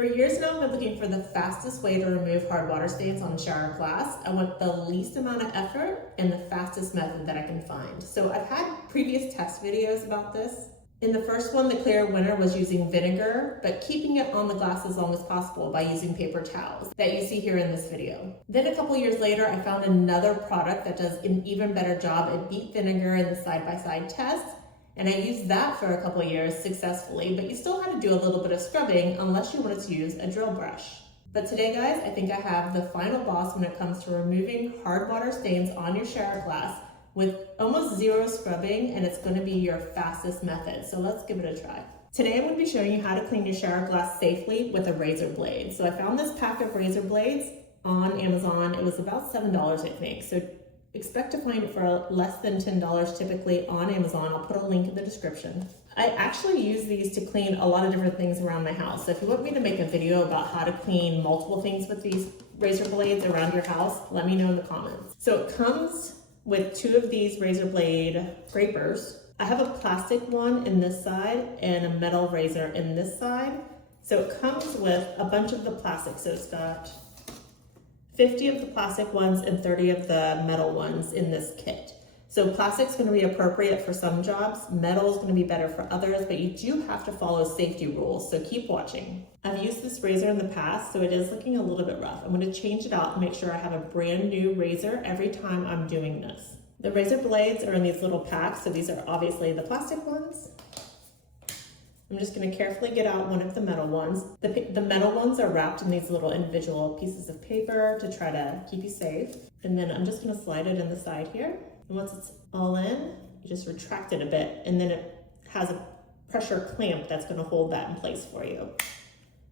For years now, I've been looking for the fastest way to remove hard water stains on shower glass. I want the least amount of effort and the fastest method that I can find. So I've had previous test videos about this. In the first one, the clear winner was using vinegar, but keeping it on the glass as long as possible by using paper towels that you see here in this video. Then a couple years later, I found another product that does an even better job. It beat vinegar in the side-by-side test, and I used that for a couple years successfully, but you still had to do a little bit of scrubbing unless you wanted to use a drill brush. But today, guys, I think I have the final boss when it comes to removing hard water stains on your shower glass with almost zero scrubbing, and it's going to be your fastest method. So let's give it a try. Today I'm going to be showing you how to clean your shower glass safely with a razor blade. So I found this pack of razor blades on Amazon. It was about $7, I think. So expect to find it for less than $10 typically on Amazon. I'll put a link in the description. I actually use these to clean a lot of different things around my house. So if you want me to make a video about how to clean multiple things with these razor blades around your house, let me know in the comments. So it comes with 2 of these razor blade scrapers. I have a plastic one in this side and a metal razor in this side. So it comes with a bunch of the plastic. So it's got 50 of the plastic ones and 30 of the metal ones in this kit. So plastic's going to be appropriate for some jobs, metal is going to be better for others, but you do have to follow safety rules, so keep watching. I've used this razor in the past, so it is looking a little bit rough. I'm going to change it out and make sure I have a brand new razor every time I'm doing this. The razor blades are in these little packs, so these are obviously the plastic ones. I'm just going to carefully get out one of the metal ones. The metal ones are wrapped in these little individual pieces of paper to try to keep you safe. And then I'm just going to slide it in the side here. And once it's all in, you just retract it a bit, and then it has a pressure clamp that's going to hold that in place for you.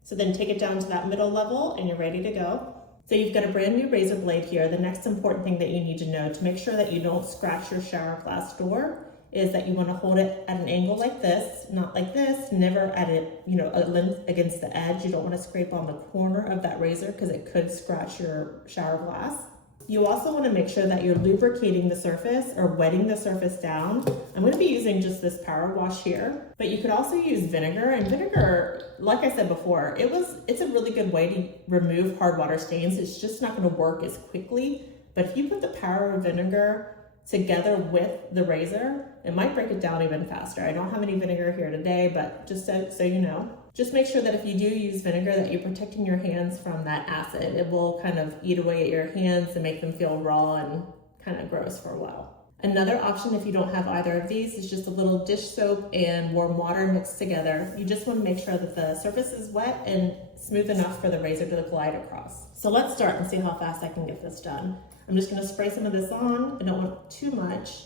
So then take it down to that middle level and you're ready to go. So you've got a brand new razor blade here. The next important thing that you need to know to make sure that you don't scratch your shower glass door is that you want to hold it at an angle like this, not like this, never at it, a length against the edge. You don't want to scrape on the corner of that razor because it could scratch your shower glass. You also want to make sure that you're lubricating the surface or wetting the surface down. I'm going to be using just this power wash here, but you could also use vinegar. And vinegar, like I said before, it's a really good way to remove hard water stains. It's just not going to work as quickly. But if you put the power of vinegar together with the razor, it might break it down even faster. I don't have any vinegar here today, but just so you know. Just make sure that if you do use vinegar that you're protecting your hands from that acid. It will kind of eat away at your hands and make them feel raw and kind of gross for a while. Another option if you don't have either of these is just a little dish soap and warm water mixed together. You just want to make sure that the surface is wet and smooth enough for the razor to glide across. So let's start and see how fast I can get this done. I'm just going to spray some of this on. I don't want too much.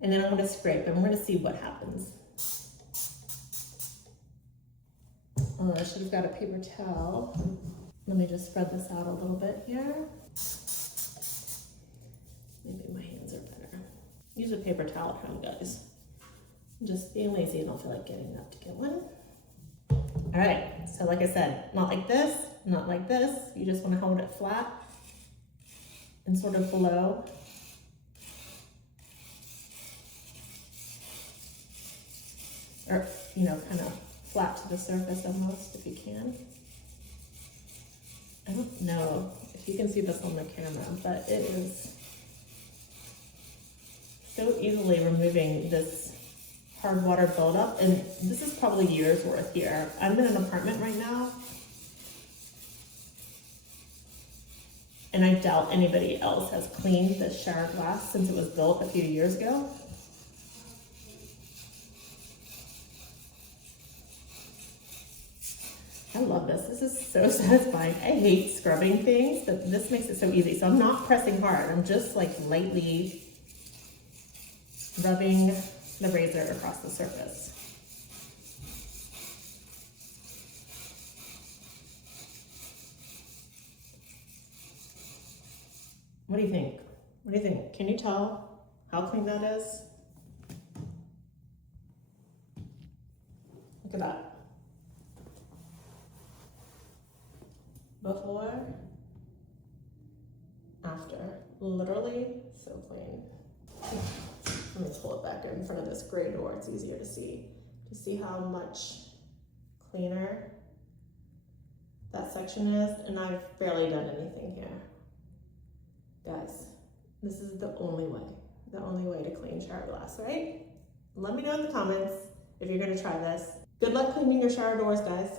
And then I'm going to scrape and we're going to see what happens. Oh, I should have got a paper towel. Let me just spread this out a little bit here. Maybe my hands are better. Use a paper towel at home, guys. I'm just being lazy and don't feel like getting up to get one. All right, so like I said, not like this, not like this. You just want to hold it flat and sort of below. Or, kind of flat to the surface almost, if you can. I don't know if you can see this on the camera, but it is so easily removing this hard water buildup. And this is probably years worth here. I'm in an apartment right now, and I doubt anybody else has cleaned this shower glass since it was built a few years ago. I love this. This is so satisfying. I hate scrubbing things, but this makes it so easy. So I'm not pressing hard. I'm just like lightly rubbing the razor across the surface. What do you think? What do you think? Can you tell how clean that is? Look at that. Before, after, literally so clean. Let me pull it back in front of this gray door. It's easier to see how much cleaner that section is, and I've barely done anything here. Guys, this is the only way to clean shower glass, right? Let me know in the comments if you're gonna try this. Good luck cleaning your shower doors, guys.